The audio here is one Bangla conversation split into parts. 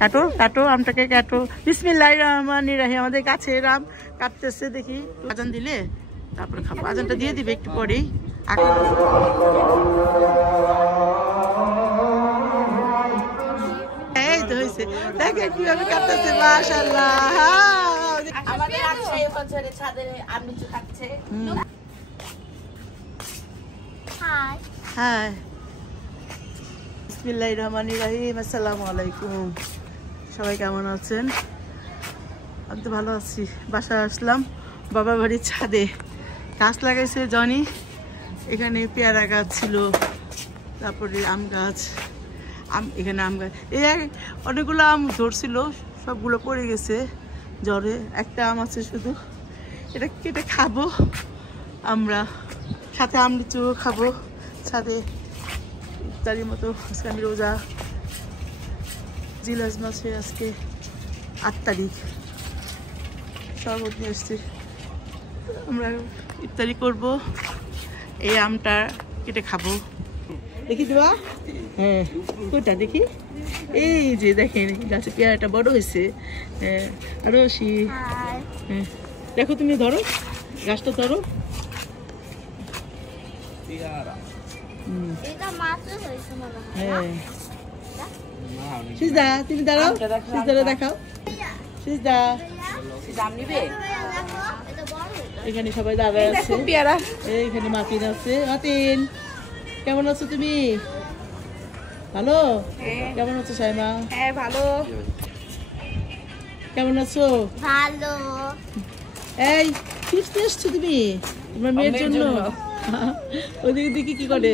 কাটো কাটো আমটাকে কাটো। বিসমিল্লাহির রহমানির রহিম। আমাদের গাছের আম কাটতেছে, দেখি আজান দিলে তারপরে খাবো। আজানটা দিয়ে দিবে একটু পরেই। এই তো হয়েছে, দেখেন কিভাবে কাটতেছে, মাশাআল্লাহ। আমাদের আজকে বছরে ছাদে আম লিচু খাচ্ছে। হাই হাই, বিসমিল্লাহির রহমানির রহিম। আসসালামু আলাইকুম। সবাই কেমন আছেন? আমি তো ভালো আছি। বাসায় আসলাম বাবা বাড়ির ছাদে। গাছ লাগাইছে জনি, এখানে পেয়ারা গাছ ছিল, তারপরে আম গাছ, এখানে আম গাছ। এই অনেকগুলো আম ধরছিল, সবগুলো পড়ে গেছে জ্বরে। একটা আম আছে শুধু, এটা কেটে খাবো আমরা, সাথে আম লিচু খাবো ছাদে ইফতারির মতো। আজকে আমি রোজা, জিলাস মাসে আজকে 8 তারিখ। শরবত নিয়ে আসছি, আমরা ইফতারি করব। এই আমটা কেটে খাবো। দেখি দেওয়া, হ্যাঁ কোনটা দেখি? এই যে দেখেন গাছে পেয়ারাটা বড় হয়েছে। হ্যাঁ আরো হ্যাঁ দেখো, তুমি ধরো গাছটা, ধরো। হ্যাঁ সিজদা, তুমি দাঁড়াও, সিজদাটা দেখাও। সিজদা, এখানে সবাই দাঁড়ায় আছে। এইখানে মাতিন আছে। মাতিন, কেমন আছো তুমি? ভালো? কেমন আছো সাইমা? হ্যাঁ ভালো। কেমন আছো? ভালো। এই চিপস নিয়ে এসছো তুমি তোমার মেয়ের জন্য? ওদিকে দেখি কি করে,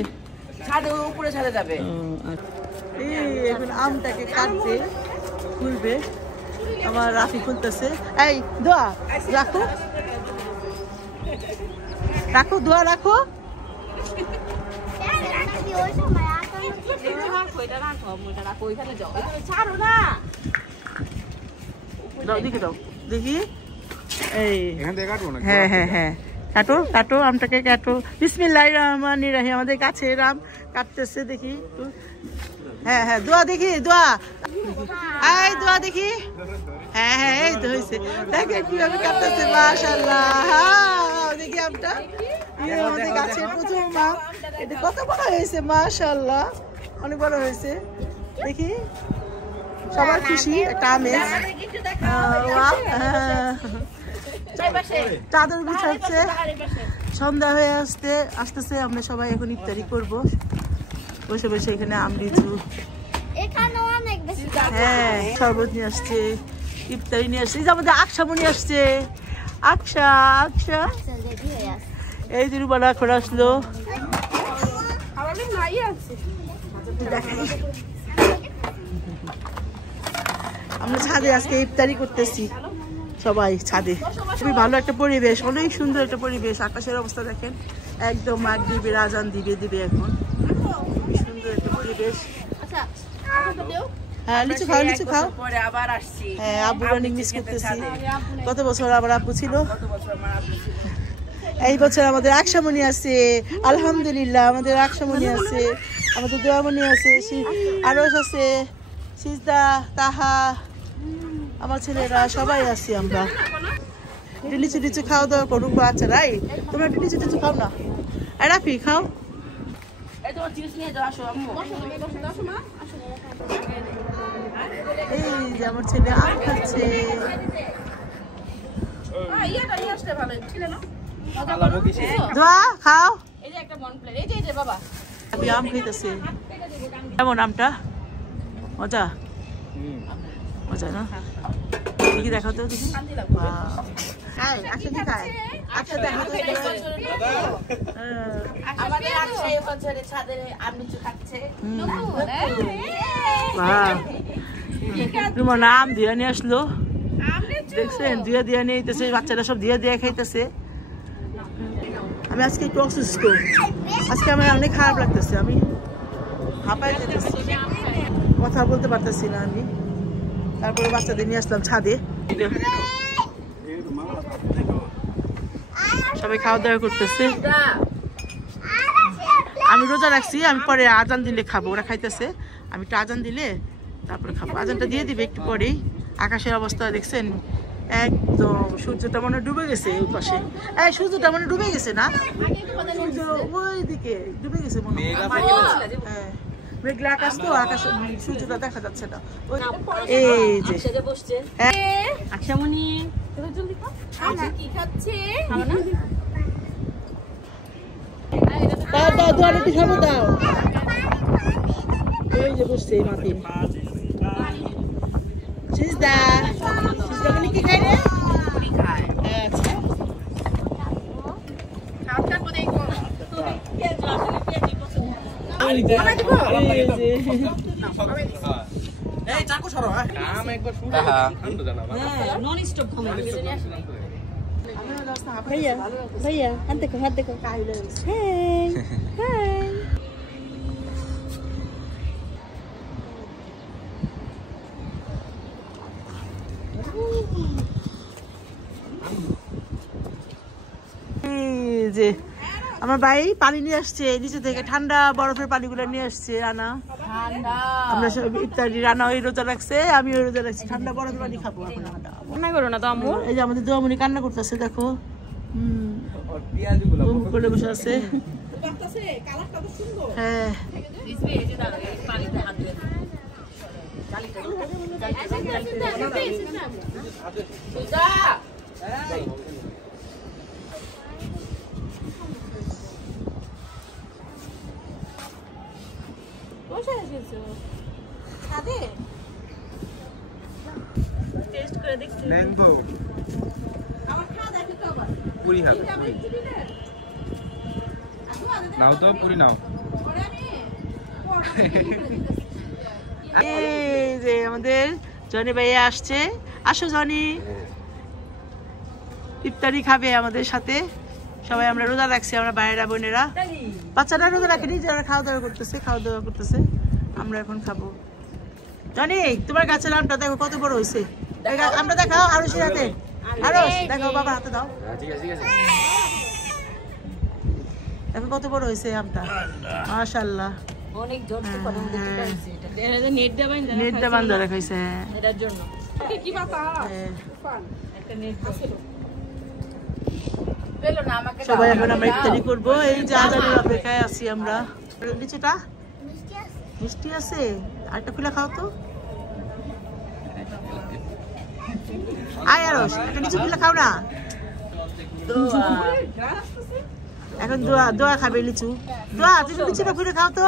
ছাদে উপরে ছাদে যাবে। এই এখন আমটাকে কাটবে, খুলবে। আমার রাফি খুলতেছে। এই দোয়া রাখো, রাখো দোয়া রাখো। দাও দেখি, দাও দেখি। এই হ্যাঁ হ্যাঁ হ্যাঁ কাটো কাটো আমটাকে কাটো। বিসমিল্লাহির রহমানির রহিম। আমাদের গাছের আম কাটতেছে, দেখি। হ্যাঁ হ্যাঁ দোয়া দেখি, দোয়া এই দোয়া দেখি। হ্যাঁ হ্যাঁ এই তো হয়েছে, দেখেন কিভাবে কাটতেছে, মাশাআল্লাহ। দেখি আমটা, আমাদের গাছের প্রথম আম। এটা কত বড় হয়েছে, মাশাআল্লাহ, অনেক বড় হয়েছে। দেখি সবার খুশি একটা আমেজ। চাদর বিছাচ্ছে, সন্ধ্যা হয়ে আসতেছে। আমরা সবাই এখন ইফতারি করব বসে বসে। এখানে আম লিচু, হ্যাঁ শরবত নিয়ে আসছে, ইফতারি নিয়ে আসছে। আমাদের আকশামণি আসছে, আকশা আকশা। এই যে রুবানা এখন আসলো। আমরা ছাদে আজকে ইফতারি করতেছি সবাই ছাদে। খুবই ভালো একটা পরিবেশ, অনেক সুন্দর একটা পরিবেশ। আকাশের অবস্থা দেখেন, একদম মাগরিবের আজান দিবে এখন। খুবই সুন্দর একটা পরিবেশ। হ্যাঁ লিচু খাও, লিচু খাও। হ্যাঁ আব্বুর অনেক মিস করতেছি। কত বছর আমার আব্বু ছিল। এই বছর আমাদের আকশামণি আছে, আলহামদুলিল্লাহ। আমাদের আকশামণি আছে, আমাদের দোয়ামণি আছে, আরস আছে, সিজদা, তাহা, আমার ছেলেরা সবাই আছি আমরা। লিচু লিচু খাওয়া দাওয়া করুক বাচ্চা, রাই? তোমরা লিচু লিচু খাও না? রাফি খাও। এই যে আমার ছেলে আম খাচ্ছে। দোয়া খাও। আমি আম খাইতেছি। কেমন আমটা? মজা? মজা না? দেখি দেখাও তো, দেখি। একসাথে খায়, একসাথে আম দিয়ে নিয়ে আসলো, দেখছেন? দিয়ে নিয়ে বাচ্চারা সব দিয়ে খাইতেছে। আমি আজকে একটু অসুস্থ, আজকে আমার অনেক খারাপ লাগতেছে। আমি হাঁপাই যেতেছি, কথা বলতে পারতেছি না আমি। তারপরে বাচ্চাদের নিয়ে আসলাম ছাদে। সবাই খাওয়া দাওয়া করতেছে। আমি রোজা রাখছি, আমি পরে আজান দিলে খাবো। ওরা খাইতেছে, আমি একটু আজান দিলে তারপরে খাবো। আজানটা দিয়ে দিবে একটু পরেই। আকাশের অবস্থা দেখছেন, একদম সূর্যটা মনে ডুবে গেছে ওই পাশে। সূর্যটা মনে ডুবে গেছে না, সূর্য ওই দিকে ডুবে গেছে মনে হয়। হ্যাঁ মেঘলা আকাশ তো, আকাশ সূর্যটা দেখা যাচ্ছে না। এই যে আখামনি কি খাচ্ছে? দাও দাও দাও একটু খাবো দাও। এই যে বসছে এই মাটি। সিজদা সিজদা মানে কি খায় রে? আচ্ছা भैया भैया हाथ देखो हाथ देखो हाय हाय যে আমার ভাই পানি নিয়ে আসছে নিচে থেকে, ঠান্ডা বরফের পানিগুলো নিয়ে আসছে রানা। আমরা সব ইত্যাদি, রানা ওই রোজা রাখছে, আমি ওই রোজা রাখছি, ঠান্ডা বরফের পানি খাবো এখন আমরা। কান্না করো না তো আম্মু। এই যে আমাদের দোয়ামনি কান্না করতেছে, দেখো করে বসে আছে। হ্যাঁ নাও তো পুরি নাও। এই যে আমাদের জনি ভাইয়া আসছে, আসো জনি, ইফতারি খাবে আমাদের সাথে সবাই। আমরা রোজা রাখছি, আমরা বাইরেরা বোনেরা, বাচ্চারা রোজা রাখেনি, যারা খাওয়া দাওয়া করতেছে, আমরা এখন খাবো। জনি তোমার গাছের আমটা দেখো কত বড় হয়েছে, আমটা দেখাও আরো হাতে, আরো দেখাও বাবা হাতে দাও, দেখো কত বড় হয়েছে আমটা, মাশাআল্লাহ। অনেক জোর তো করে এটা নেট দিয়ে বান্ধা রাখাইছে এটার জন্য। কি বাতা একটা নেট আছে পেলো না আমাকে। সবাই এখন আমরা ইফতারি করবো, এই যে আজানের অপেক্ষায় আছি আমরা। লিচুটা মিষ্টি আছে, আরেকটা খুলে খাও তো। আয় আরো একটা লিচু খুলে খাও না, এখন দোয়া দোয়া খাবে লিচু। দোয়া তুমি লিচুটা খুলে খাও তো।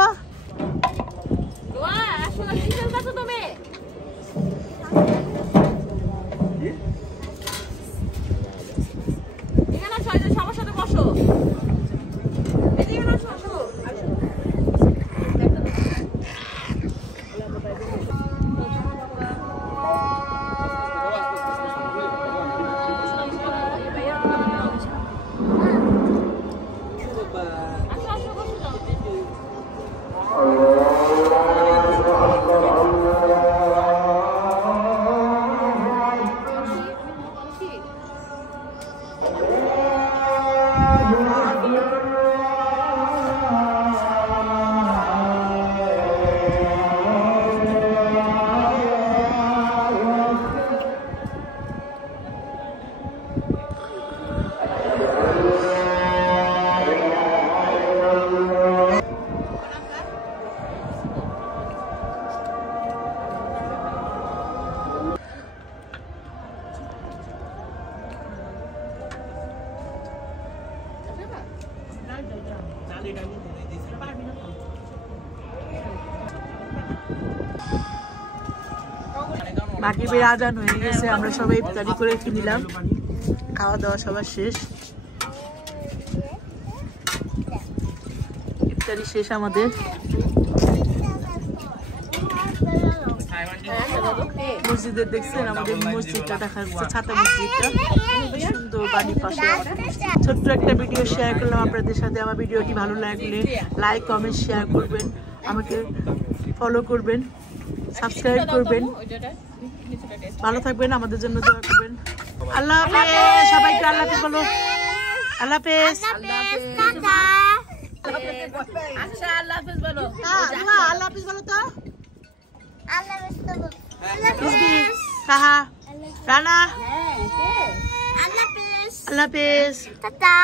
সবার সাথে বসো। মাগরিবের আজান হয়ে গেছে, আমরা সবাই ইফতারি করে নিলাম, খাওয়া দাওয়া সবার শেষ, ইফতারি শেষ আমাদের। মসজিদের দেখছেন আমাদের মসজিদটা দেখা যাচ্ছে, ছাতা মসজিদটা সুন্দর বাড়ির পাশে। ছোট্ট একটা ভিডিও শেয়ার করলাম আপনাদের সাথে। আমার ভিডিওটি ভালো লাগলে লাইক কমেন্ট শেয়ার করবেন, আমাকে ফলো করবেন, সাবস্ক্রাইব করবেন। ভালো থাকবেন, আমাদের জন্য দোয়া করবেন। আল্লাহ হাফেজ সবাইকে, আল্লাহ হাফেজ বলো, আল্লাহ হাফেজ, আচ্ছা আল্লাহ হাফেজ বলো, আল্লাহ হাফেজ বলো তো। কাহা রানা আল্লাহ হাফেজ টাটা